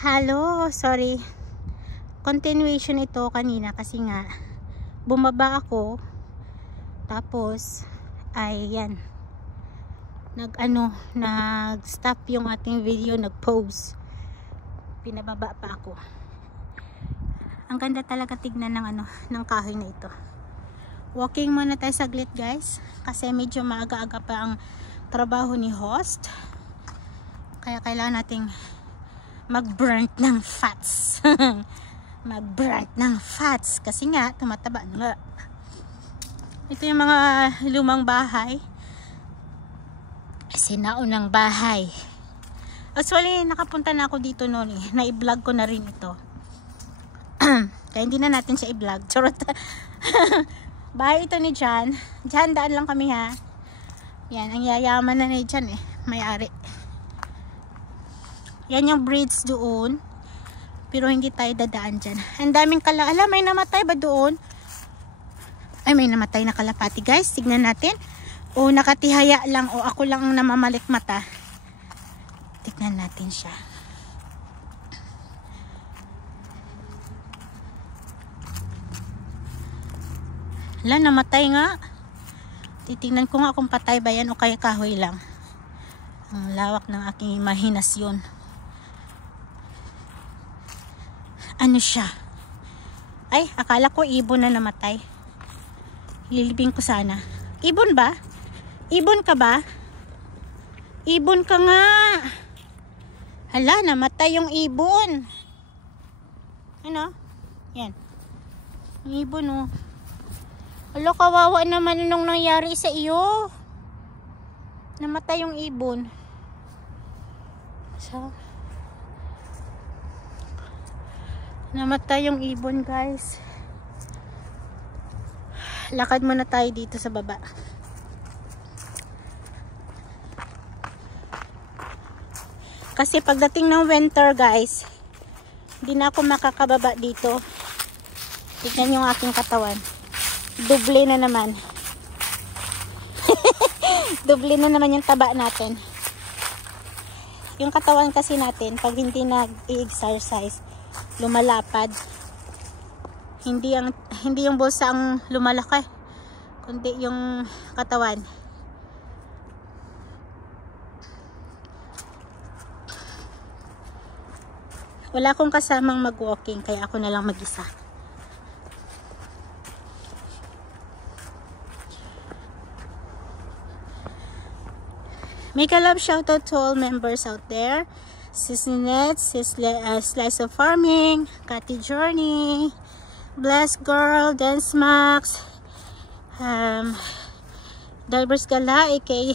Hello, sorry. Continuation ito kanina kasi nga bumaba ako. Tapos ay yan. Nag-stop yung ating video, nag-pause. Pinababa pa ako. Ang ganda talaga tignan ng kahoy na ito. Walking muna tayo saglit, guys, kasi medyo maaga-aga pa ang trabaho ni host. Kaya kailangan nating mag-burnt ng fats. Mag-burnt ng fats kasi nga tumataba nga. Ito yung mga lumang bahay. Sinaunang bahay. Actually, nakapunta na ako dito noon eh. Na-i-vlog ko na rin ito. Kaya hindi na natin siya i-vlog. Charot. Bahay ito ni Jan. Jan, daan lang kami ha. Yan, ang yayaman na ni Jan eh. May-ari. Yan yung bridge doon. Pero hindi tayo dadaan dyan. Ang daming ala, may namatay ba doon? Ay, may namatay na kalapati, guys. Tignan natin. O nakatihaya lang. O ako lang ang namamalik mata. Tignan natin siya. Hala, namatay nga. Titignan ko nga kung patay ba yan o kaya kahoy lang. Ang lawak ng aking imahinasyon. Ano siya? Ay, akala ko ibon na namatay. Lilibing ko sana. Ibon ba? Ibon ka ba? Ibon ka nga. Hala, namatay yung ibon. Ano? Yan. Yung ibon oh. Hala, kawawa naman nung nangyari sa iyo. Namatay yung ibon. So, namatay yung ibon, guys. Lakad muna tayo dito sa baba. Kasi pagdating ng winter, guys, hindi na ako makakababa dito. Tignan yung aking katawan. Doble na naman. Doble na naman yung taba natin. Yung katawan kasi natin, pag hindi nag-i-exercise, lumalapad. Hindi yung bulsa ang lumalaki, kundi yung katawan. Wala akong kasamang mag-walking, kaya ako na lang mag-isa. Make a love shoutout to all members out there. Sis Ninette, Sis Slice of Farming, Cathy Journey, Blessed Girl, Dance Max, Divers Gala, aka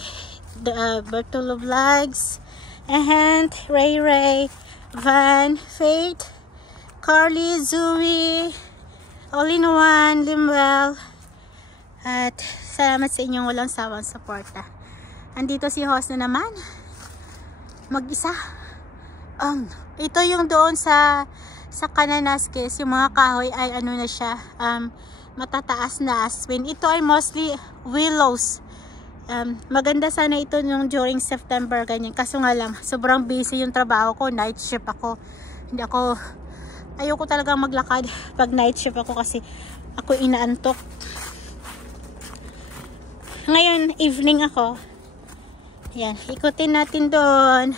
Bertolo Vlogs, and Ray, Van, Faith, Carly, Zoe, All-in-One, Limwell, at salamat sa inyong walang sawang suporta. Andito si host na naman, mag-isa. Ito yung doon sa Kananaskis, yung mga kahoy ay ano na siya, matataas na aspen. Ito ay mostly willows. Maganda sana ito yung during September, ganyan. Kaso nga lang, sobrang busy yung trabaho ko, night shift ako. Ayoko talagang maglakad pag night shift ako kasi ako inaantok. Ngayon, evening ako. Yan, ikutin natin doon.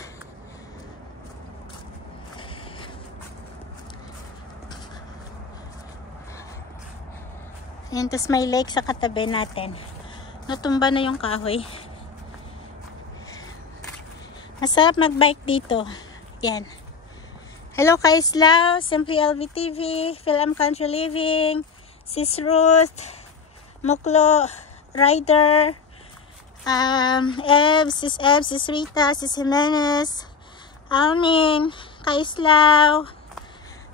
Yan, tapos may lake sa katabi natin. Natumba na yung kahoy. Masarap magbike dito. Yan. Hello kay Slav, Simply LV TV, Film Country Living, Sis Ruth, Muklo, Rider, Sis Rita, Sis Jimenez, Almin, kay Slav,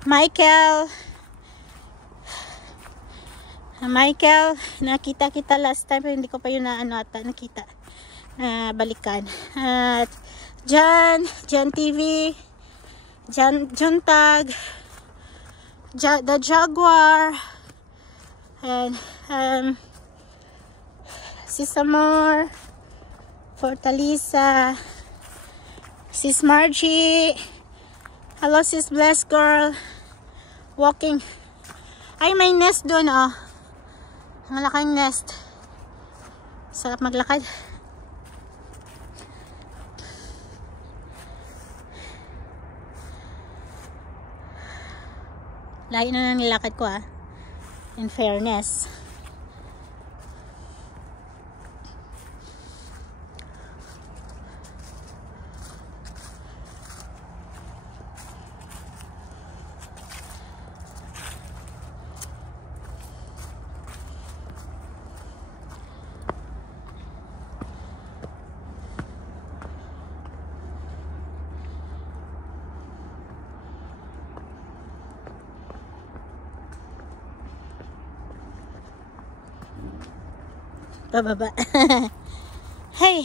Michael, nakita kita last time pero hindi ko pa yun nakita balikan. At Jan TV, John Tag, The Jaguar, and Sis Amor, Fortaleza, Sis Margie, Hello sis, blessed girl. Walking. Ay, may nest doon, oh. Ang laking nest. Sarap maglakad. Layo na nilakad ko, ah. In fairness. Bababa. Hey,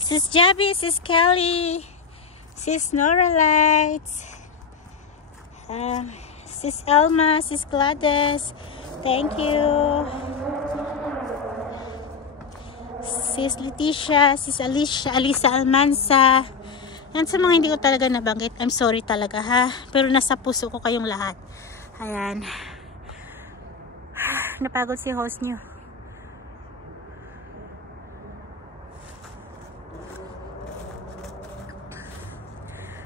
Sis Jabi, Sis Kelly, Sis Nora Lights, Sis Elma, Sis Gladys, thank you. Sis Leticia, Sis Alicia, Alisa Almansa. Yan sa mga hindi ko talaga nabanggit, I'm sorry talaga, ha. Pero nasa puso ko kayong lahat. Ayan. Napagod si host nyo.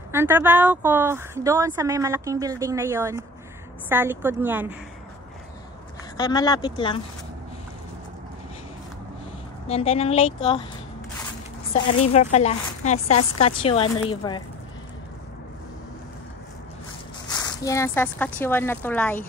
Ang trabaho ko doon sa may malaking building na yon, sa likod niyan. Kaya malapit lang. Ganda ng lake, oh. Sa river pala, Saskatchewan River. Yan ang Saskatchewan na tulay.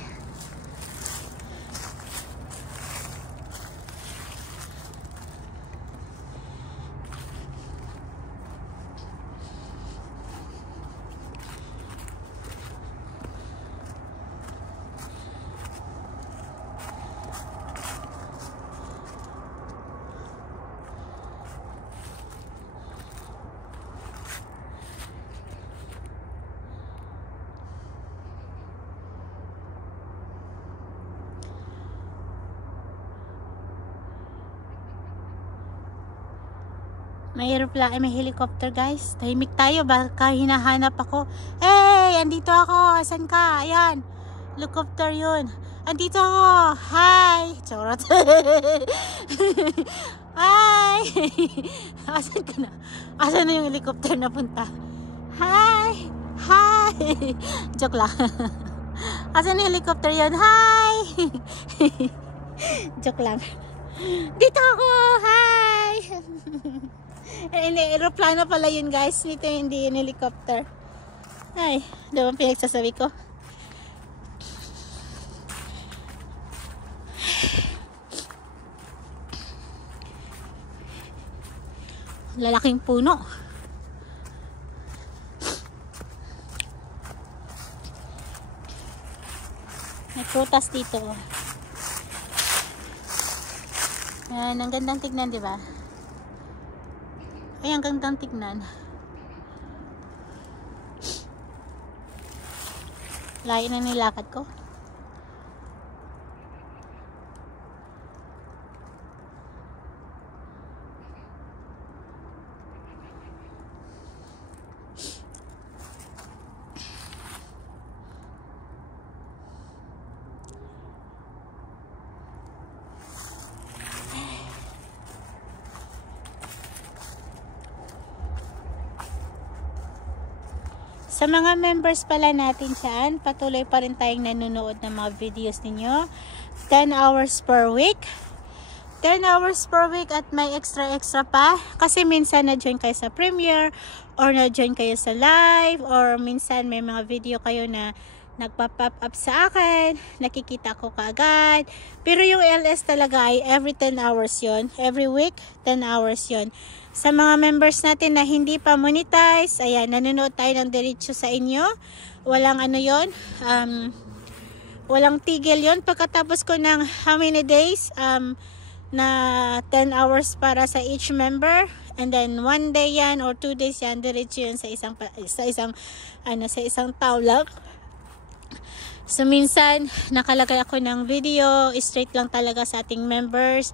May aeroplane, may helicopter, guys. Tahimik tayo, baka hinahanap ako. Hey, andito ako. Asan ka? Ayan. Helicopter yun. Andito ako. Hi. Charot. Hi. Asan ka na? Asan na yung helicopter na punta? Hi. Hi. Joke lang. Asan na yung helicopter yun? Hi. Joke lang. Dito ako. Hi. Aeroplano pala yun, guys. Ito hindi yun helicopter. Ay, diba pinagsasabi ko? Lalaking puno. May prutas dito. Yan, ang gandang tignan, diba? Ay, ang gandang tignan. Layo na nilakad ko. Sa mga members pala natin dyan, patuloy pa rin tayong nanonood ng mga videos ninyo. 10 hours per week. 10 hours per week at may extra pa. Kasi minsan na-join kayo sa premiere or na-join kayo sa live or minsan may mga video kayo na nagpa-pop up sa akin. Nakikita ko kaagad. Pero yung LS talaga ay every 10 hours yon. Every week, 10 hours yon. Sa mga members natin na hindi pa monetize, ayan, nanonood tayo ng diretso sa inyo. Walang ano yon, walang tigil yon. Pagkatapos ko ng how many days, na 10 hours para sa each member. And then 1 day yan or 2 days yan, diretso yan sa isang tao lang. So minsan nakalagay ako ng video straight lang talaga sa ating members.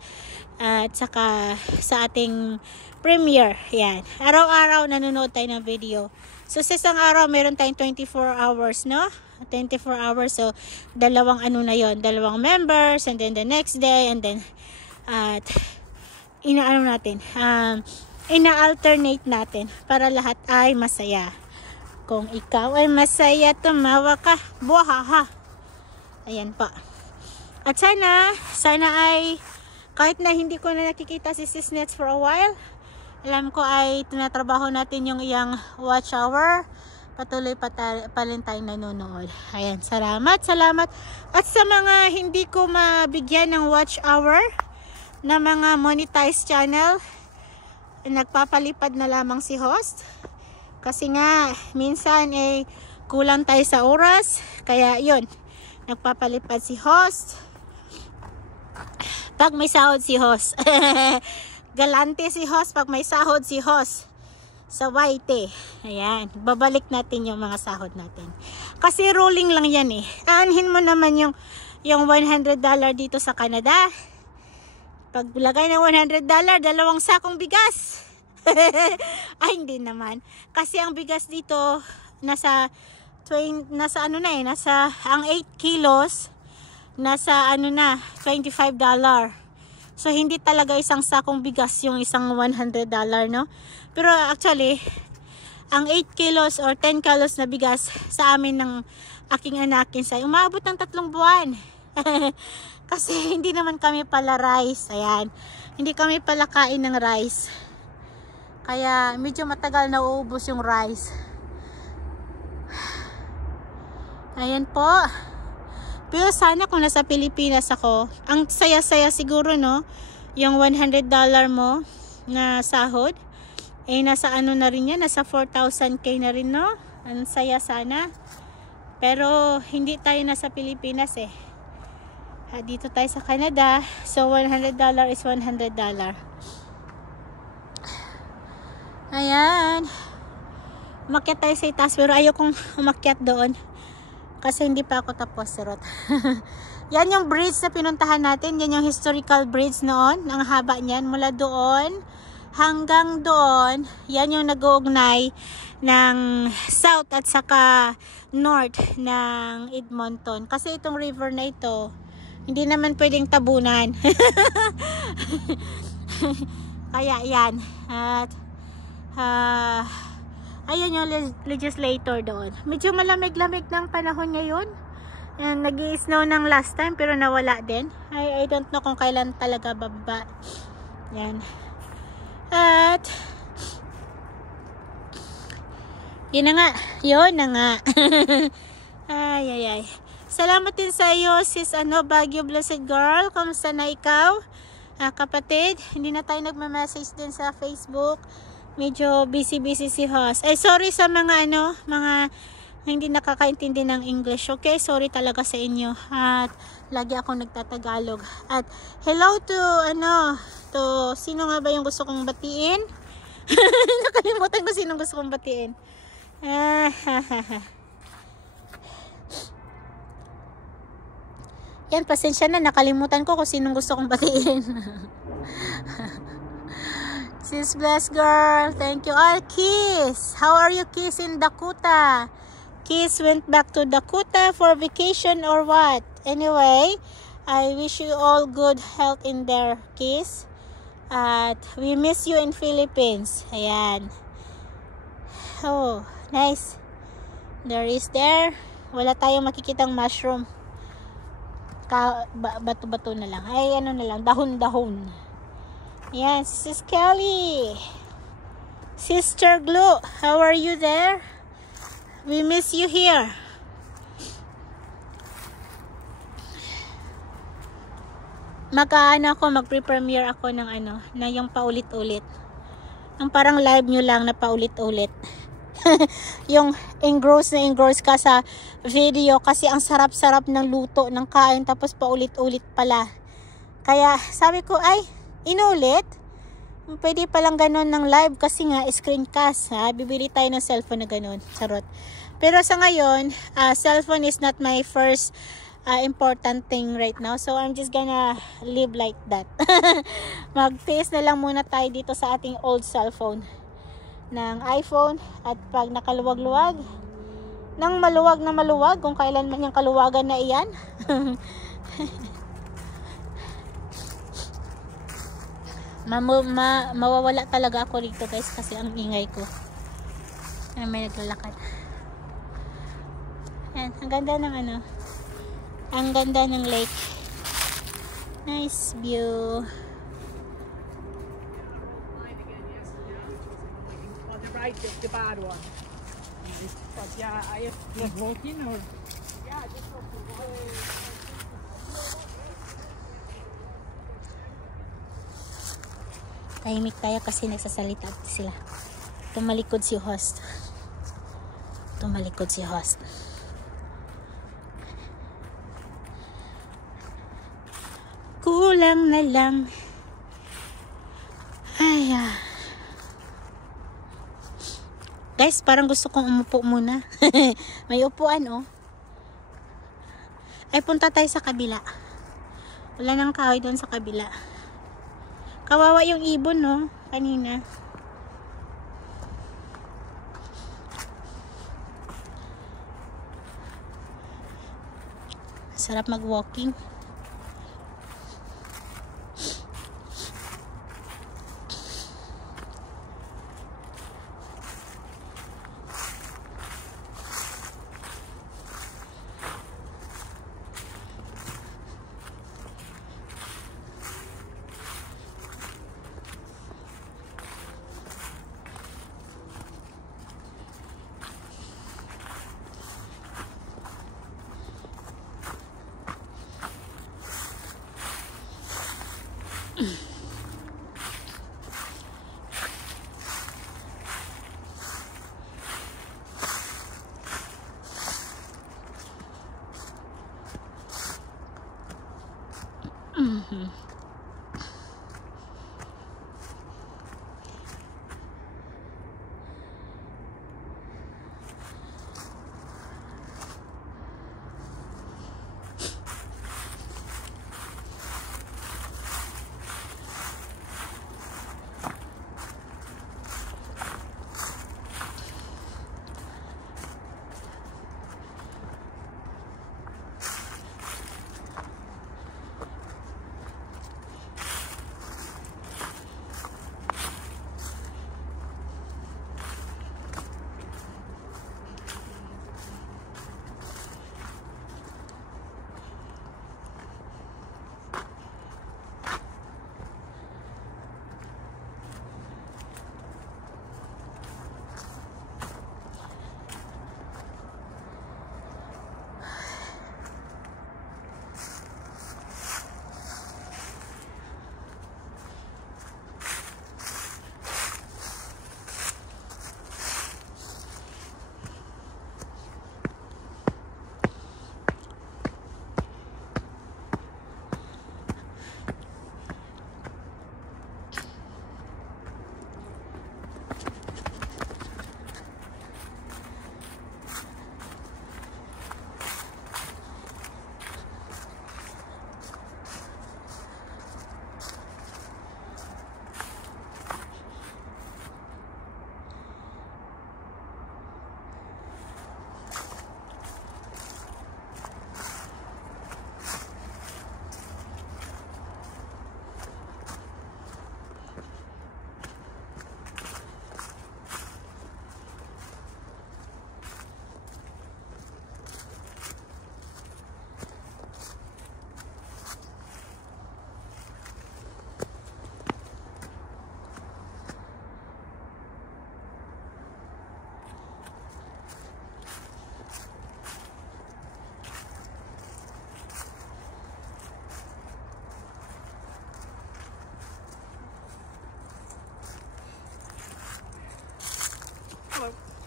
at saka sa ating premiere. Yan. Araw-araw nanonood tayo ng video. So sa isang araw meron tayong 24 hours, no? 24 hours. So dalawang ano na yon, dalawang members, and then the next day, and then at inaano natin, ina-alternate natin para lahat ay masaya. Kung ikaw ay masaya, tumawa ka, buhaha. Ayan pa. At sana ay kahit na hindi ko na nakikita si Sis Nets for a while, alam ko ay tinatrabaho natin yung iyang watch hour. Patuloy pa rin tayong nanonood. Ayan, salamat. At sa mga hindi ko mabigyan ng watch hour na mga monetized channel, nagpapalipad na lamang si host. Kasi nga, minsan kulang tayo sa oras. Kaya yun, nagpapalipad si host. Pag may sahod si host. Galante si host pag may sahod si host. Sa YT. Ayan, babalik natin yung mga sahod natin. Kasi rolling lang yan eh. Aanhin mo naman yung $100 dito sa Canada. Pag lagay ng $100, 2 sakong bigas. Ay, hindi naman. Kasi ang bigas dito, nasa ang 8 kilos, nasa $25. So, hindi talaga isang sakong bigas yung isang $100, no? Pero actually, ang 8 kilos or 10 kilos na bigas sa amin ng aking anakin sa umabot ng 3 buwan. Kasi hindi naman kami pala rice. Ayan. Hindi kami pala kain ng rice. Kaya medyo matagal na uubos yung rice. Ayan po. Pero sana kung nasa Pilipinas ako, ang saya-saya siguro, no? Yung $100 mo na sahod, nasa na rin yan, nasa 4,000k na rin, no? Ang saya sana. Pero hindi tayo nasa Pilipinas eh. Dito tayo sa Canada. So $100 is $100. Ayan. Umakyat tayo sa itaas, pero ayokong umakyat doon. Kasi hindi pa ako tapos, sirot. Yan yung bridge na pinuntahan natin. Yan yung historical bridge noon. Ang haba niyan. Mula doon hanggang doon. Yan yung nag-uugnay ng south at saka north ng Edmonton. Kasi itong river na ito, hindi naman pwedeng tabunan. Kaya yan. At ayan yung legislator doon. Medyo malamig-lamig ng panahon ngayon. Nag-i-snow ng last time pero nawala din. I don't know kung kailan talaga bababa. Yan. At yun na nga. Ay. Salamat din sa iyo, sis Baguio Blessed Girl. Kamusta na ikaw? Kapatid, hindi na tayo nagma-message din sa Facebook. Medyo busy si host. Sorry sa mga mga hindi nakakaintindi ng English. Okay, sorry talaga sa inyo. At lagi ako nagtatagalog. At hello to to sino nga ba yung gusto kong batiin? Nakalimutan ko sino gusto kong batiin. Yan, pasensya na, nakalimutan ko kung sinong gusto kong batiin. Sis Bless Girl, thank you. Kiss, how are you, Kiss, in Dakota? Kiss went back to Dakota for vacation or what? Anyway, I wish you all good health in there, Kiss. At we miss you in Philippines. Ayan. Oh, nice. There. Wala tayong makikitang mushroom. Bato-bato na lang. Ay, na lang, dahon-dahon. Yes, Sis Kelly. Sister Glue, how are you there? We miss you here. Mag-pre-premiere ako ng na yung paulit-ulit. Ang parang live nyo lang na paulit-ulit. Yung engross ka sa video kasi ang sarap-sarap ng luto ng kain tapos paulit-ulit pala. Kaya sabi ko ay inulit. Pwede palang ganun ng live kasi nga screencast. Bibili tayo ng cellphone na ganun. Charot. Pero sa ngayon, cellphone is not my first important thing right now. So I'm just gonna live like that. Mag-face na lang muna tayo dito sa ating old cellphone ng iPhone, at pag nakaluwag-luwag ng maluwag na maluwag, kung kailan man yung kaluwagan na iyan. Mawawala talaga ako dito guys, kasi ang ingay ko. May naglalakad. Yan, ang ganda ng ano, ang ganda ng lake. Nice view. The bad one. But yeah, I was walking or yeah, just Tahimik tayo kasi nagsasalita sila. Tumalikod si host. Tumalikod si host. Kulang na lang. Ay, guys, parang gusto kong umupo muna. May upuan, oh. Ay, punta tayo sa kabila. Wala nang kahoy doon sa kabila. Kawawa yung ibon, no? Kanina. Sarap mag-walking.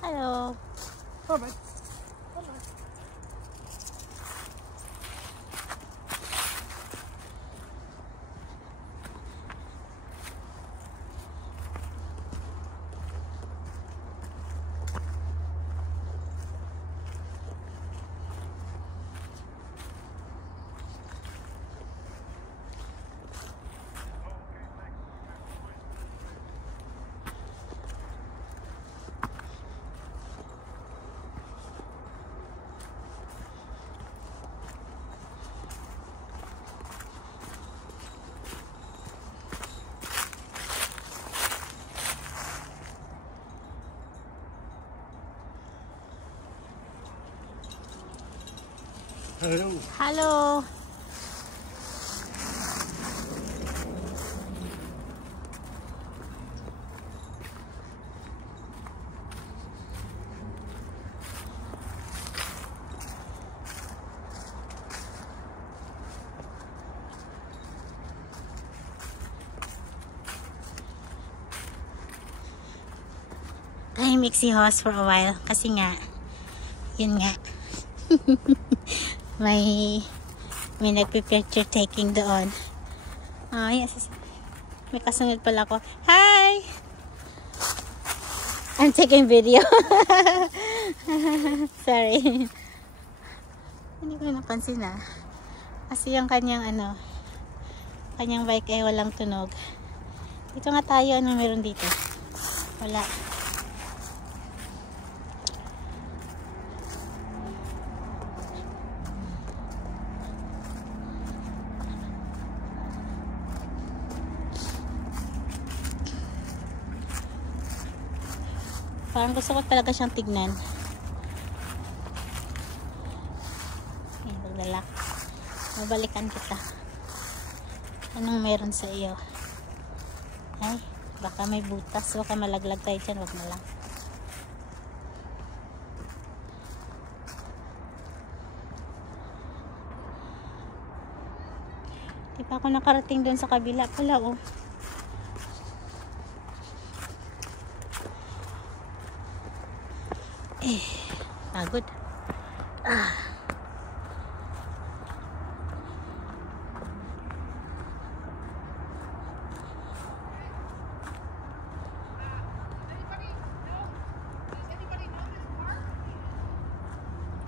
Hello. Bye-bye. Hello. Hello. Tahimik si host for a while kasi nga yun nga may nagpi-picture taking doon. Yes. May kasunod pala ako. Hi! I'm taking video. Sorry. Hindi ko napansin kasi yung kanyang kanyang bike ay walang tunog. Dito nga tayo. Ano meron dito? Wala. Parang gusto ko talaga siyang tignan. Ay, maglalak. Mabalikan kita. Anong meron sa iyo? Ay, baka may butas. Baka malaglag tayo dyan. Wag na lang. Di pa ako nakarating doon sa kabila pala, oh. Pagod.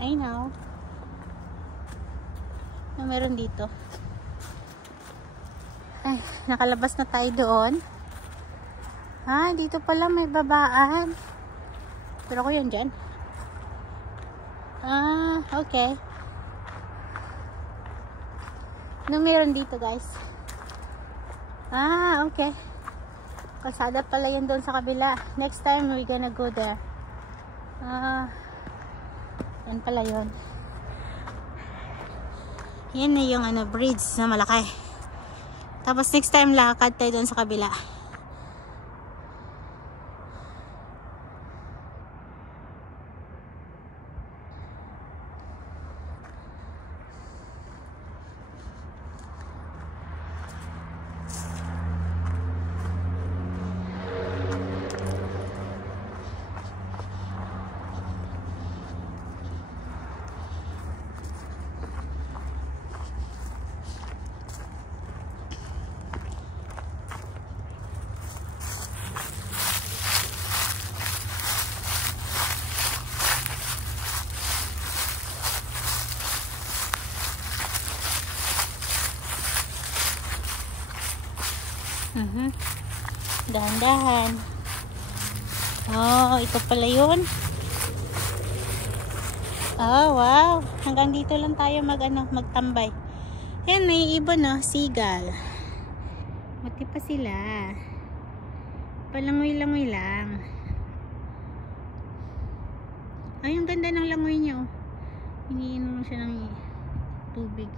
I know. Ano meron dito? Ay, nakalabas na tayo doon. Dito pala may babaan. Pero ako yun dyan. Okay. Ano meron dito, guys? Okay. Kalsada pala yun doon sa kabila. Next time, we're gonna go there. Yan pala yun. Yan na yung bridge na malaki. Tapos next time, lakad tayo doon sa kabila. Dahan-dahan. Ito pala yun. Wow. Hanggang dito lang tayo magtambay. Ayan, may ibon, seagull. Mati pa sila. Palangoy-langoy lang. Ay, ang ganda ng langoy niya, oh. Iniinom siya ng tubig.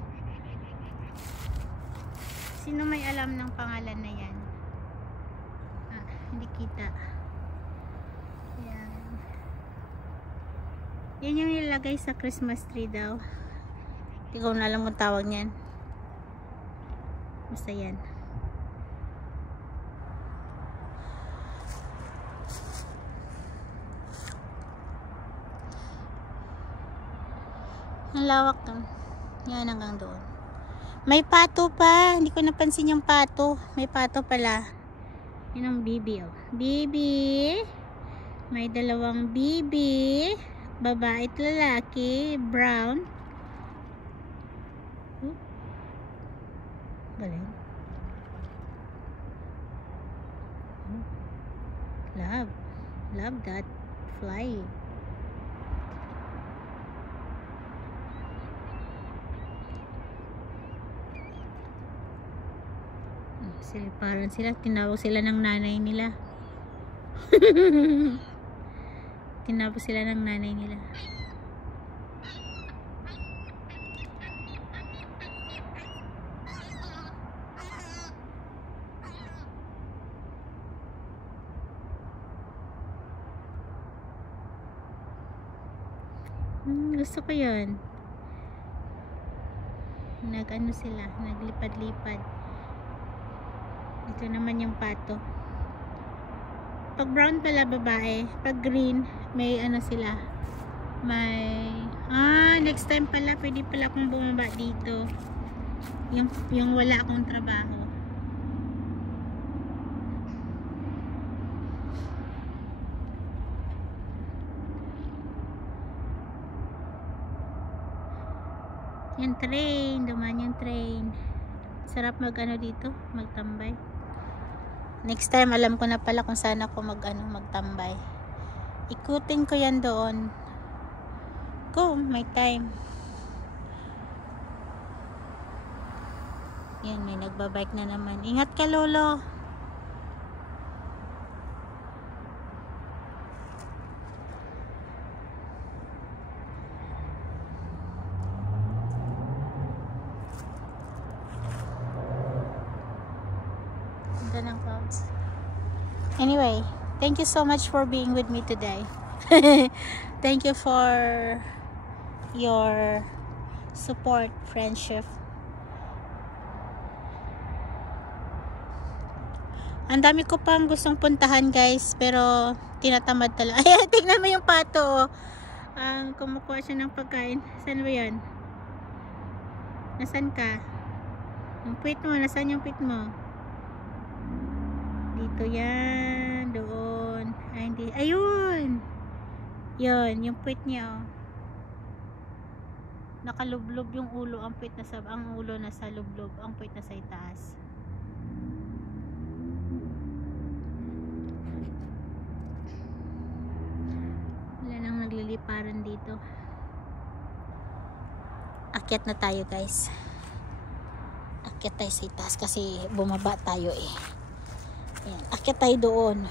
Sino may alam ng pangalan na yan? Hindi kita. Yan. Yan yung nilagay sa Christmas tree daw. Hindi ko na alam kung tawag niyan. Basta yan. Ang lawak to. Yan hanggang doon. May pato pa. Hindi ko napansin yung pato. May pato pala. Yun ang bibi, oh. Bibi. May dalawang bibi. Babae at lalaki. Brown. Galing. Love that fly. Parang tinawag sila ng nanay nila. Tinawag sila ng nanay nila. Gusto ko yun. Nag-ano sila, naglipad-lipad. Ito naman yung pato. Pag brown pala babae, pag green may ano sila, may next time pala pwede pala akong bumaba dito, yung wala akong trabaho. Yung train, dumaan yung train. Sarap mag ano dito, magtambay. Next time alam ko na pala kung saan ako magtambay. Ikutin ko yan doon. Go, may time. Yan, may nagbabike na naman. Ingat ka, Lolo. Ng clouds. Anyway, thank you so much for being with me today. Thank you for your support, friendship. Ang dami ko pang gustong puntahan, guys, pero tinatamad talaga. Ay, tingnan mo yung pato. Ang kumukuha siya ng pagkain. Saan ba yan? Nasaan ka? Yung puwit mo, nasaan yung puwit mo? Dito yan, doon. Ay, hindi. Ayun! Yun, yung puwit niya, oh. Nakalublob yung ulo, ang puwit nasa, ang ulo nasa lublob, ang puwit nasa itaas. Wala nang nagliliparan dito. Akyat na tayo, guys. Akyat tayo sa itaas kasi bumaba tayo eh. Ayan, akyat tayo doon.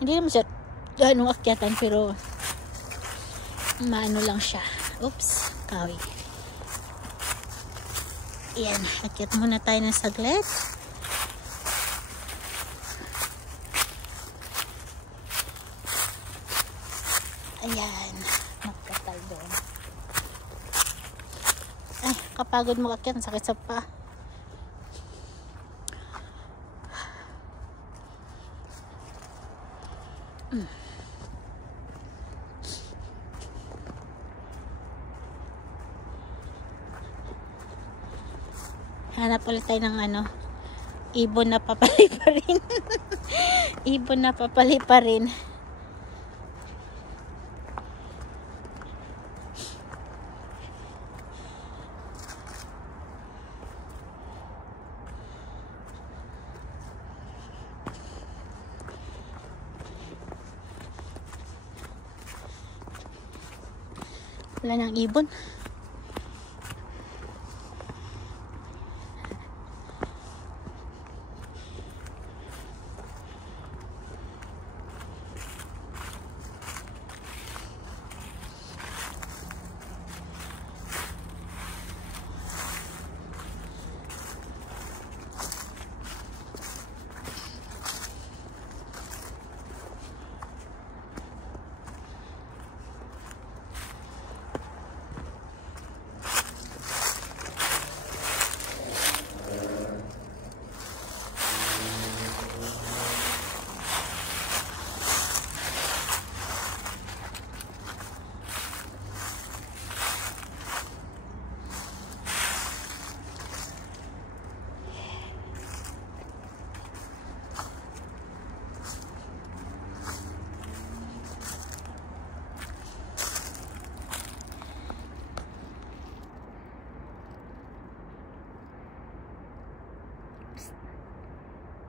Hindi naman siya ganong akyatan, pero maano lang siya. Oops, kawi. Ayan, akyat muna tayo ng saglit. Ayan, akyat tayo doon. Ay, kapagod mo akyat, sakit sa pa. Hanap ulit tayo ng ibon na papaliparin. Ibon na papaliparin. Wala nang ibon.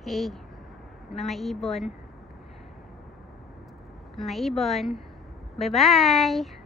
Hey, mga ibon. Mga ibon. Bye-bye!